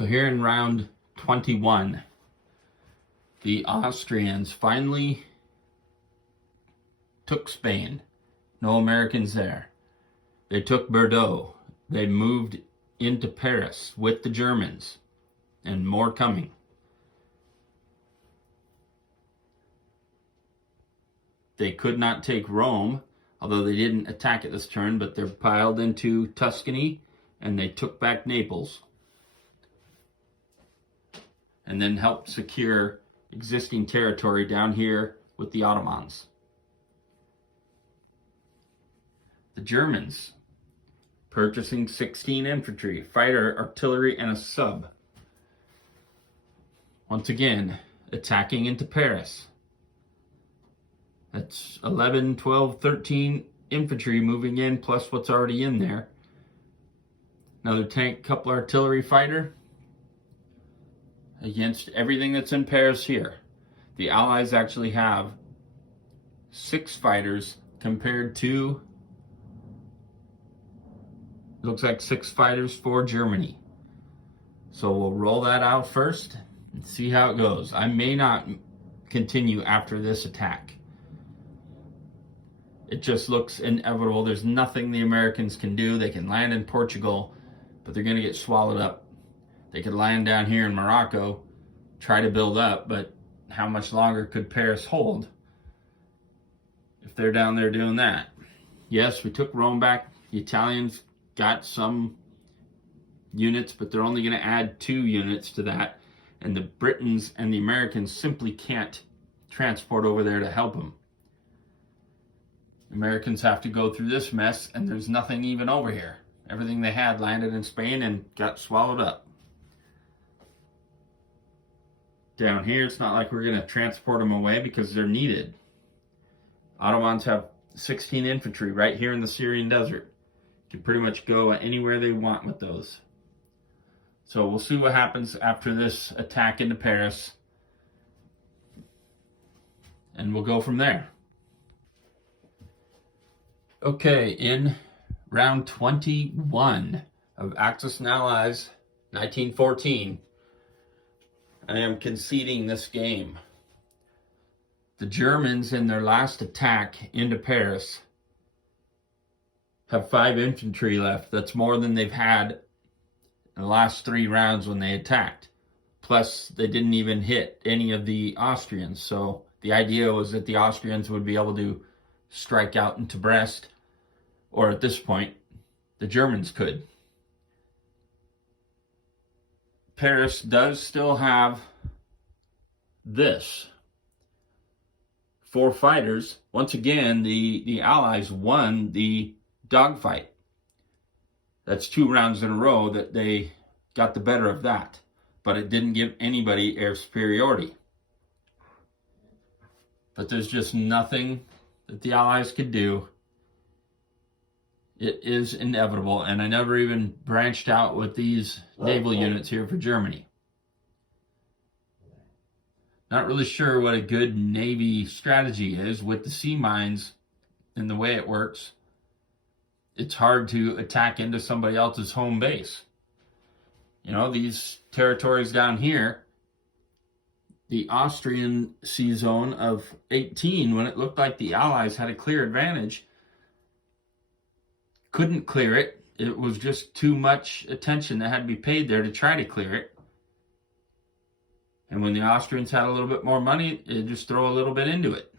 So here in round 21, the Austrians finally took Spain. No Americans there. They took Bordeaux. They moved into Paris with the Germans, and more coming. They could not take Rome, although they didn't attack it this turn, but they're piled into Tuscany, and they took back Naples, and then helped secure existing territory down here with the Ottomans. The Germans purchasing 16 infantry, fighter, artillery, and a sub. Once again, attacking into Paris. That's 11, 12, 13 infantry moving in, plus what's already in there. Another tank, couple artillery fighter against everything that's in Paris here. The Allies actually have 6 fighters compared to, it looks like 6 fighters for Germany. So we'll roll that out first and see how it goes. I may not continue after this attack. It just looks inevitable. There's nothing the Americans can do. They can land in Portugal, but they're going to get swallowed up. They could land down here in Morocco, try to build up, but how much longer could Paris hold if they're down there doing that? Yes, we took Rome back. The Italians got some units, but they're only going to add 2 units to that. And the Britons and the Americans simply can't transport over there to help them. Americans have to go through this mess, and there's nothing even over here. Everything they had landed in Spain and got swallowed up. Down here, it's not like we're going to transport them away because they're needed. Ottomans have 16 infantry right here in the Syrian desert. You can pretty much go anywhere they want with those. So we'll see what happens after this attack into Paris, and we'll go from there. Okay, in round 21 of Axis&Allies 1914, I am conceding this game. The Germans, in their last attack into Paris, have 5 infantry left. That's more than they've had in the last 3 rounds when they attacked. Plus, they didn't even hit any of the Austrians. So the idea was that the Austrians would be able to strike out into Brest, or at this point, the Germans could. Paris does still have this. 4 fighters. Once again, the Allies won the dogfight. That's 2 rounds in a row that they got the better of that. But it didn't give anybody air superiority. But there's just nothing that the Allies could do. It is inevitable, and I never even branched out with these naval units here for Germany. Not really sure what a good Navy strategy is with the sea mines and the way it works. It's hard to attack into somebody else's home base. You know, these territories down here, the Austrian sea zone of 18, when it looked like the Allies had a clear advantage, couldn't clear it. It was just too much attention that had to be paid there to try to clear it. And when the Austrians had a little bit more money, they'd just throw a little bit into it.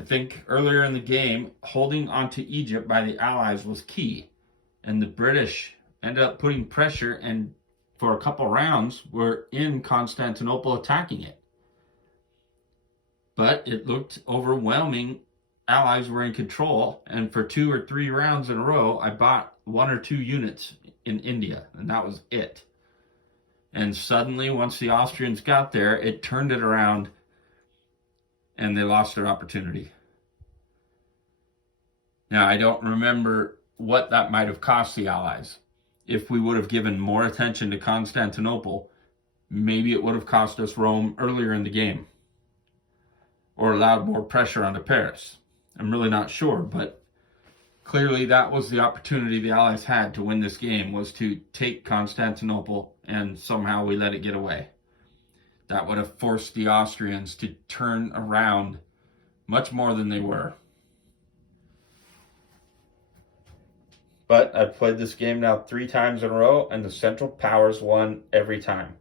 I think earlier in the game, holding onto Egypt by the Allies was key. And the British ended up putting pressure, and for a couple rounds were in Constantinople attacking it. But it looked overwhelming. Allies were in control, and for 2 or 3 rounds in a row, I bought 1 or 2 units in India, and that was it. And suddenly, once the Austrians got there, it turned it around, and they lost their opportunity. Now, I don't remember what that might have cost the Allies. If we would have given more attention to Constantinople, maybe it would have cost us Rome earlier in the game, or allowed more pressure onto Paris. I'm really not sure, but Clearly, that was the opportunity the Allies had to win this game, was to take Constantinople, and somehow we let it get away. That would have forced the Austrians to turn around much more than they were. But I've played this game now 3 times in a row, and the Central Powers won every time.